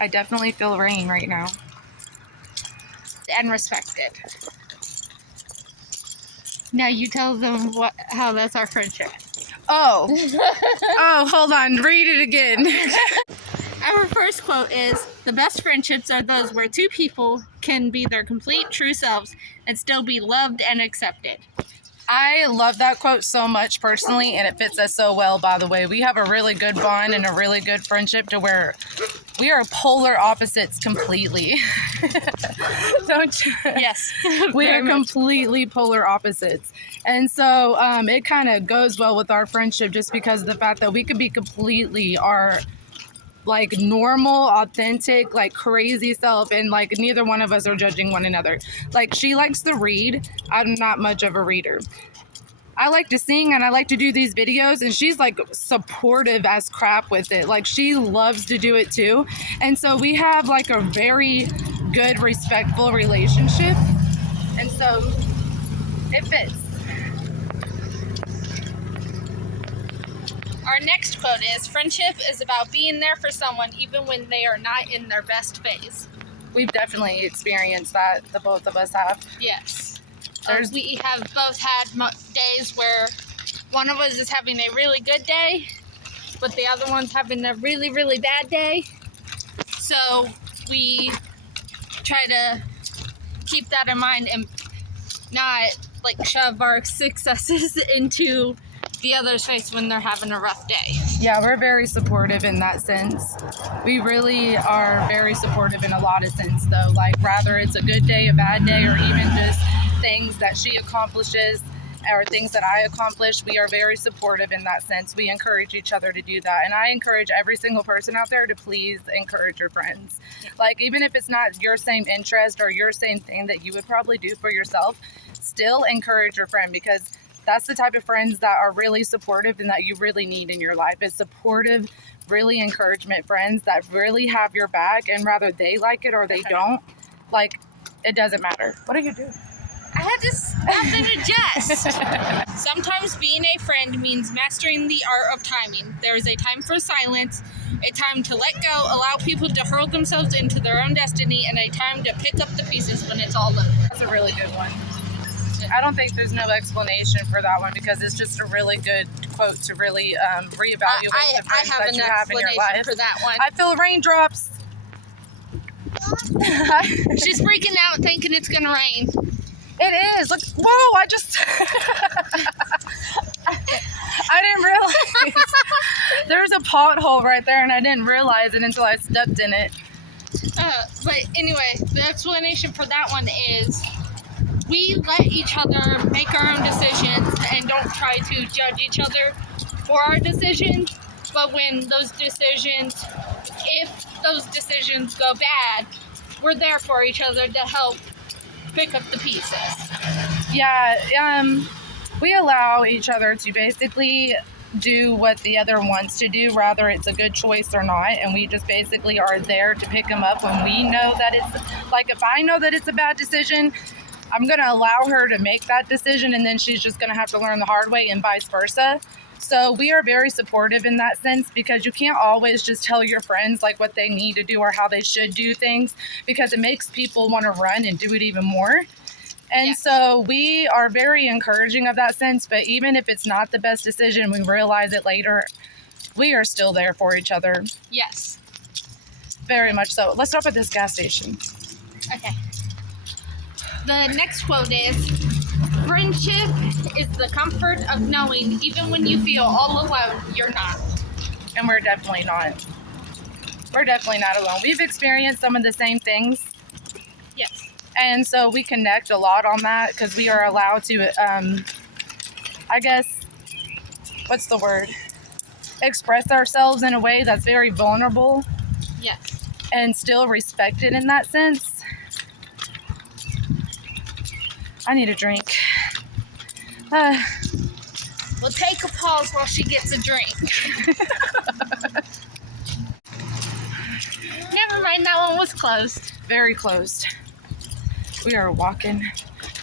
I definitely feel rain right now. And respected. Now you tell them how that's our friendship. Oh. Oh, hold on. Read it again. Our first quote is, "The best friendships are those where two people can be their complete true selves and still be loved and accepted." I love that quote so much personally, and it fits us so well, by the way. We have a really good bond and a really good friendship to where we are polar opposites completely. Don't you? Yes. We very are much. completely polar opposites. And so it kind of goes well with our friendship just because of the fact that we could be completely our like normal, authentic, like crazy self, and like neither one of us are judging one another. Like she likes to read. I'm not much of a reader. I like to sing and I like to do these videos, and she's like supportive as crap with it. Like she loves to do it too. And so we have like a very good, respectful relationship. And so it fits. Our next quote is, "Friendship is about being there for someone even when they are not in their best phase." We've definitely experienced that, the both of us have. Yes. There's- We have both had days where one of us is having a really good day, but the other one's having a really, really bad day. So we try to keep that in mind and not like shove our successes into the other's face when they're having a rough day. Yeah, we're very supportive in that sense. We really are very supportive in a lot of sense, though. Like, rather it's a good day, a bad day, or even just things that she accomplishes or things that I accomplish, we are very supportive in that sense. We encourage each other to do that. And I encourage every single person out there to please encourage your friends. Like, even if it's not your same interest or your same thing that you would probably do for yourself, still encourage your friend, because that's the type of friends that are really supportive and that you really need in your life. Is supportive, really encouragement friends that really have your back, and whether they like it or they don't, like, it doesn't matter. What are you doing? I had to stop and adjust. Sometimes being a friend means mastering the art of timing. There is a time for silence, a time to let go, allow people to hurl themselves into their own destiny, and a time to pick up the pieces when it's all over. That's a really good one. I don't think there's no explanation for that one, because it's just a really good quote to really reevaluate the I friends have that an you have in your explanation life. for that one. I feel raindrops. She's freaking out thinking it's gonna rain. It is. Look, whoa, I just I didn't realize there's a pothole right there, and I didn't realize it until I stepped in it. But anyway, the explanation for that one is we let each other make our own decisions and don't try to judge each other for our decisions. But when those decisions, if those decisions go bad, we're there for each other to help pick up the pieces. Yeah, we allow each other to basically do what the other wants to do, whether it's a good choice or not, and we just basically are there to pick them up when we know that it's, like, if I know that it's a bad decision, I'm going to allow her to make that decision, and then she's just going to have to learn the hard way, and vice versa. So we are very supportive in that sense, because you can't always just tell your friends like what they need to do or how they should do things, because it makes people want to run and do it even more. And so we are very encouraging of that sense, but even if it's not the best decision, we realize it later, we are still there for each other. Yes. Very much so. Let's stop at this gas station. Okay. The next quote is, "Friendship is the comfort of knowing even when you feel all alone, you're not." And we're definitely not. We're definitely not alone. We've experienced some of the same things. Yes. And so we connect a lot on that, because we are allowed to, I guess, what's the word? Express ourselves in a way that's very vulnerable. Yes. And still respected in that sense. I need a drink. We'll take a pause while she gets a drink. Never mind, that one was closed. Very closed. We are walking.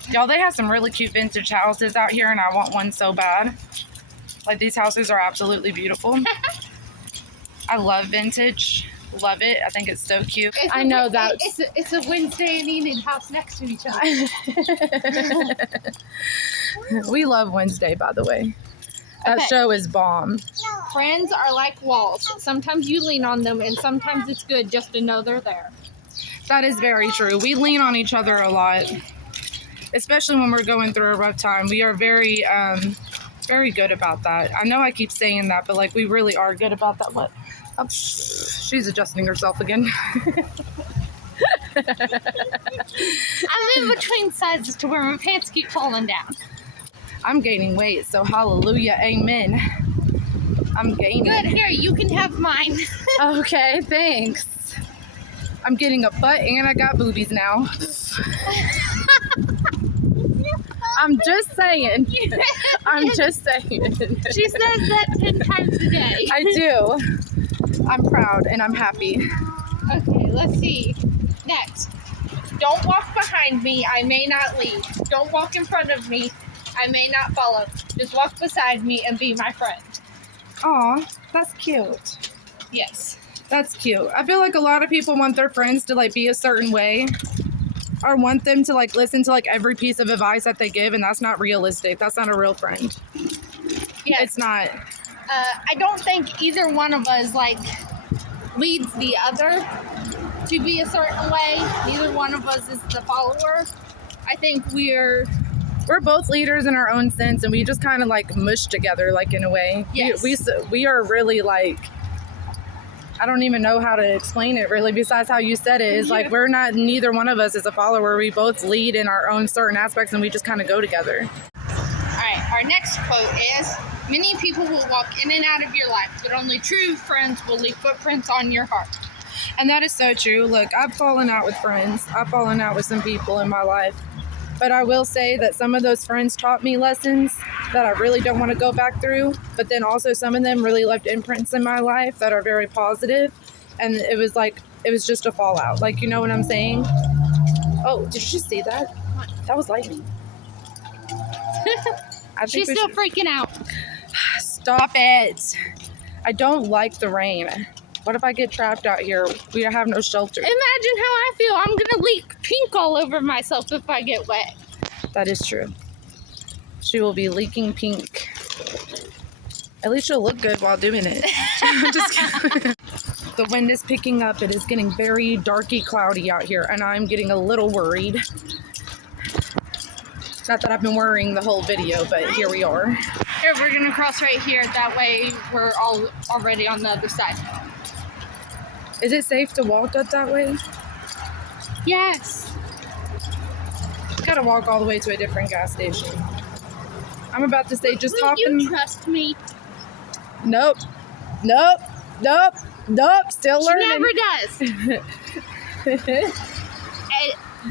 Y'all, they have some really cute vintage houses out here, and I want one so bad. Like, these houses are absolutely beautiful. I love vintage. Love it. I think it's so cute. It's I a- know it- that. It's a Wednesday and Enid house next to each other. We love Wednesday, by the way. That Okay. show is bomb. Friends are like walls. Sometimes you lean on them, and sometimes it's good just to know they're there. That is very true. We lean on each other a lot, especially when we're going through a rough time. We are very, very good about that. I know I keep saying that, but like we really are good about that. What? Oh, she's adjusting herself again. I'm in between sizes to where my pants keep falling down. I'm gaining weight, so hallelujah, amen. I'm gaining. Good, here, you can have mine. Okay, thanks. I'm getting a butt and I got boobies now. I'm just saying. I'm just saying. She says that 10 times a day. I do. I'm proud and I'm happy. Okay, let's see. Next. Don't walk behind me. I may not lead. Don't walk in front of me. I may not follow. Just walk beside me and be my friend. Aw, that's cute. Yes. That's cute. I feel like a lot of people want their friends to like be a certain way or want them to like listen to like every piece of advice that they give, and that's not realistic. That's not a real friend. Yes. It's not. I don't think either one of us like leads the other to be a certain way. Neither one of us is the follower. I think we're Both leaders in our own sense, and we just kind of like mush together, like in a way. Yes. We are really like, I don't even know how to explain it really, besides how you said it. Is like we're not, neither one of us is a follower. We both lead in our own certain aspects, and we just kind of go together. all right. Our next quote is: "Many people will walk in and out of your life, but only true friends will leave footprints on your heart." And that is so true. Look, I've fallen out with friends. I've fallen out with some people in my life. But I will say that some of those friends taught me lessons that I really don't want to go back through. But then also some of them really left imprints in my life that are very positive. And it was just a fallout. Like, you know what I'm saying? Oh, did you just see that? That was lightning. I think She's we still should- freaking out. Stop it. I don't like the rain. What if I get trapped out here? We don't have no shelter. Imagine how I feel. I'm gonna leak pink all over myself if I get wet. That is true. She will be leaking pink. At least she'll look good while doing it. I'm just kidding. The wind is picking up. It is getting very darky cloudy out here, and I'm getting a little worried. Not that I've been worrying the whole video, but here we are. Here, we're gonna cross right here. That way, we're all already on the other side. Is it safe to walk up that way? Yes. Gotta walk all the way to a different gas station. I'm about to say, just Will hop you in. trust me? Nope. Nope. Nope. Nope. Still She learning. never does.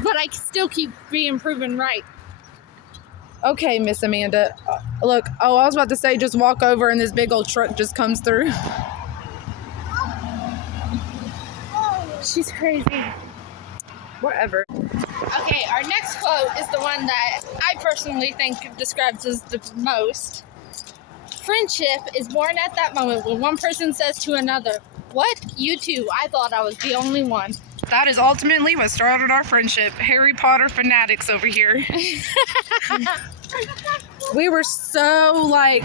But I still keep being proven right. Okay, Miss Amanda. Look, I was about to say, just walk over and this big old truck just comes through. She's crazy. Whatever. Okay, our next quote is the one that I personally think describes us the most. Friendship is born at that moment when one person says to another, "What? You too? I thought I was the only one." That is ultimately what started our friendship. Harry Potter fanatics over here. We were so like,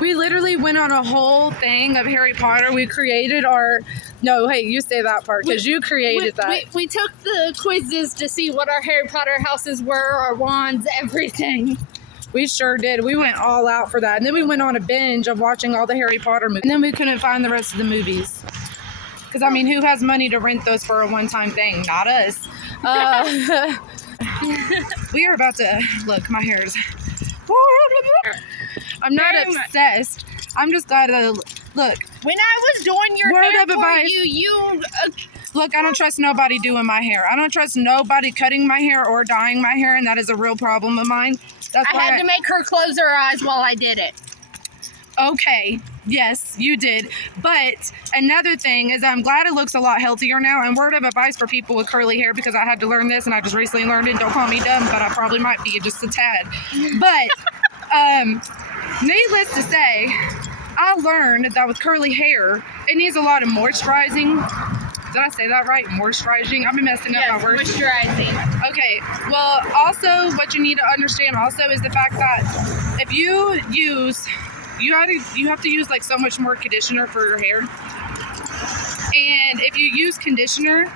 we literally went on a whole thing of Harry Potter. We created our, no, hey, you say that part because you created that. We took the quizzes to see what our Harry Potter houses were, our wands, everything. We sure did. We went all out for that. And then we went on a binge of watching all the Harry Potter movies. And then we couldn't find the rest of the movies. Because, I mean, who has money to rent those for a one-time thing? Not us. We are about to, look, my hair's, I'm not Very much. obsessed. I'm just glad to, look, When I was doing your Word hair of for advice. you look, I don't trust nobody doing my hair. I don't trust nobody cutting my hair or dyeing my hair, and that is a real problem of mine. That's I why had to make her close her eyes while I did it. Okay, yes, you did. But another thing is I'm glad it looks a lot healthier now. And word of advice for people with curly hair, because I had to learn this and I just recently learned it. Don't call me dumb, but I probably might be just a tad. But needless to say, I learned that with curly hair, it needs a lot of moisturizing. Did I say that right? Moisturizing? I've been messing up my words. Moisturizing. Okay, well, also what you need to understand also is the fact that if you use, you have to use like so much more conditioner for your hair. And if you use conditioner,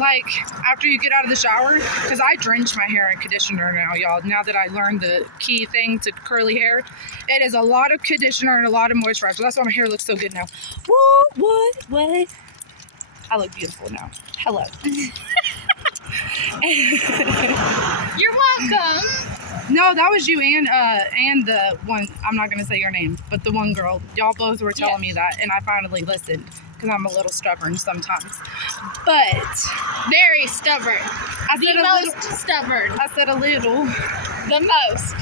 like after you get out of the shower, because I drench my hair in conditioner now, y'all. Now that I learned the key thing to curly hair, it is a lot of conditioner and a lot of moisturizer. That's why my hair looks so good now. What? I look beautiful now. Hello. You're welcome. No, that was you and the one, I'm not gonna say your name, but the one girl. Y'all both were telling me that, and I finally listened because I'm a little stubborn sometimes. But Very stubborn. I The said a most little. stubborn. I said a little. The most.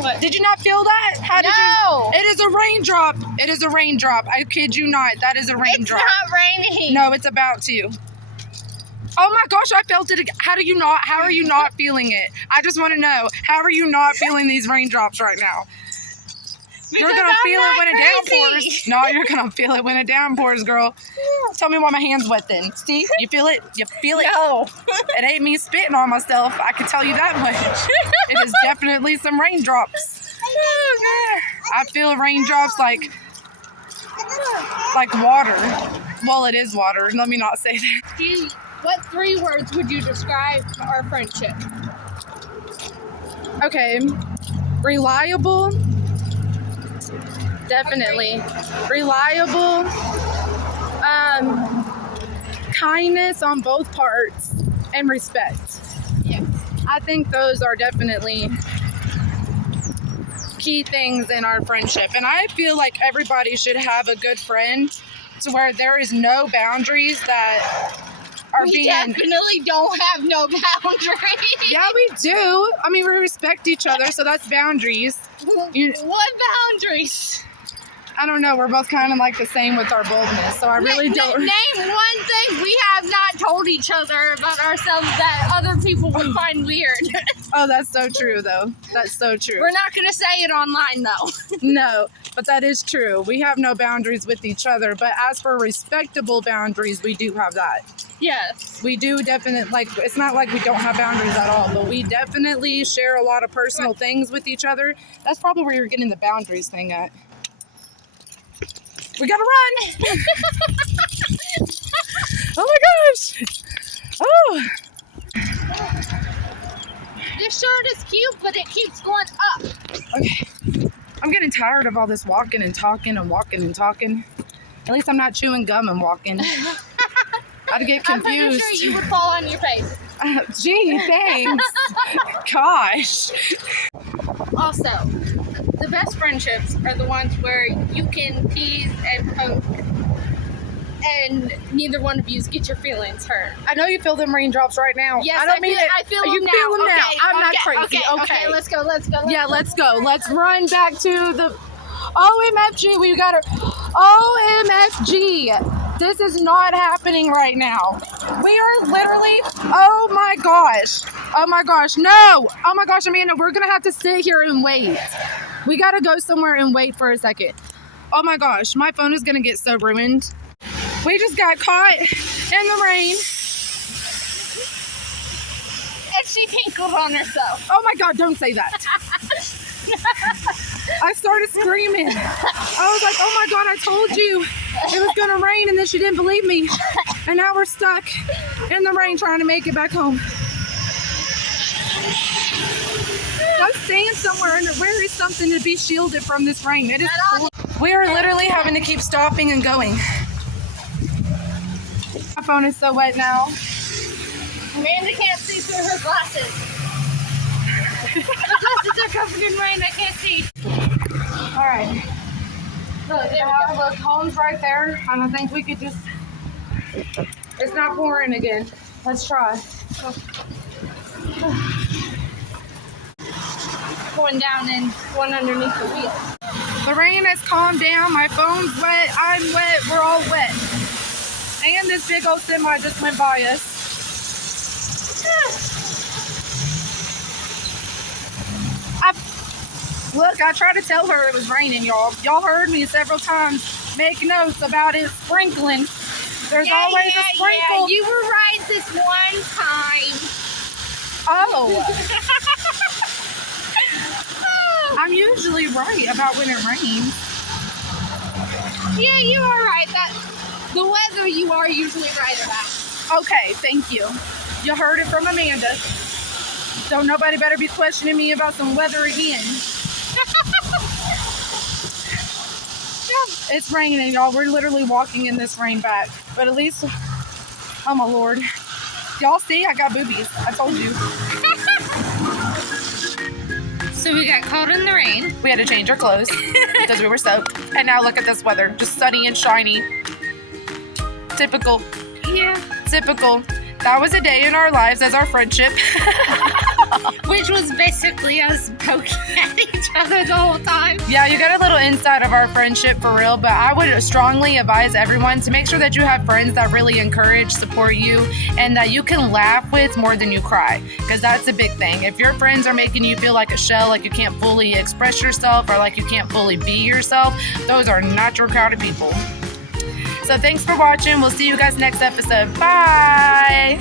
What? Did you not feel that? How did No. you? It is a raindrop. It is a raindrop. I kid you not. That is a It's raindrop. not raining. No, it's about to. Oh my gosh, I felt it again. How are you not feeling it? I just want to know, how are you not feeling these raindrops right now? You're Because gonna I'm feel it not when it crazy. downpours. No, you're gonna feel it when it downpours, girl. Tell me why my hand's wet then. See, you feel it? You feel it? No. It ain't me spitting on myself. I can tell you that much. It is definitely some raindrops. I feel raindrops like water. Well, it is water. Let me not say that. What 3 words would you describe our friendship? Okay. Reliable. Definitely. Reliable. Kindness on both parts and respect. Yeah. I think those are definitely key things in our friendship. And I feel like everybody should have a good friend to where there is no boundaries that are We being. definitely don't have no boundaries. Yeah, we do. I mean, we respect each other, so that's boundaries. You- What boundaries? I don't know. We're both kind of like the same with our boldness, so I really don't. Name one thing we have not told each other about ourselves that other people would find weird. Oh, that's so true, though. That's so true. We're not going to say it online, though. No, but that is true. We have no boundaries with each other. But as for respectable boundaries, we do have that. Yes. We do definitely, like, it's not like we don't have boundaries at all, but we definitely share a lot of personal things with each other. That's probably where you're getting the boundaries thing at. We gotta run! Oh my gosh! Oh! This shirt is cute, but it keeps going up. Okay. I'm getting tired of all this walking and talking and walking and talking. At least I'm not chewing gum and walking. I'd get I'm pretty confused. sure you would fall on your face. Gee, thanks. Gosh. Also, the best friendships are the ones where you can tease and poke and neither one of you get your feelings hurt. I know you feel them raindrops right now. Yes, I don't mean it. I feel You them now. feel them now. Okay, I'm not crazy. Okay, let's go. Yeah, let's go. Let's run back to the OMFG. We got her. OMFG. This is not happening right now. We are literally, oh my gosh. Oh my gosh. No. Oh my gosh, Amanda, we're going to have to sit here and wait. We got to go somewhere and wait for a second. Oh my gosh, my phone is going to get so ruined. We just got caught in the rain. And she tinkled on herself. Oh my God, don't say that. I started screaming. I was like, oh my God, I told you it was going to rain, and then she didn't believe me. And now we're stuck in the rain trying to make it back home. Let's stand somewhere and where is something to be shielded from this rain. It is cool. We are literally having to keep stopping and going. My phone is so wet now. Amanda can't see through her glasses. The glasses are covered in rain. I can't see. All right. Look, there we Yeah, go. look, home's right there. And I think we could just, it's not pouring again. Let's try. Going down and one underneath the wheel. The rain has calmed down. My phone's wet. I'm wet. We're all wet. And this big old semi just went by us. Look, I tried to tell her it was raining, y'all. Y'all heard me several times make notes about it sprinkling. There's always a sprinkle. Yeah. You were right this one time. Oh. I'm usually right about when it rains. Yeah, you are right. That the weather you are usually right about. Okay, thank you. You heard it from Amanda. So nobody better be questioning me about some weather again. It's raining, y'all. We're literally walking in this rain back. But at least, oh my Lord. Y'all see, I got boobies. I told you. So we got caught in the rain. We had to change our clothes because we were soaked. And now look at this weather. Just sunny and shiny. Typical. Yeah. Typical. That was a day in our lives as our friendship. Which was basically us poking at each other the whole time. Yeah, you got a little insight of our friendship for real, but I would strongly advise everyone to make sure that you have friends that really encourage, support you, and that you can laugh with more than you cry, because that's a big thing. If your friends are making you feel like a shell, like you can't fully express yourself, or like you can't fully be yourself, those are not your crowd of people. So thanks for watching. We'll see you guys next episode. Bye!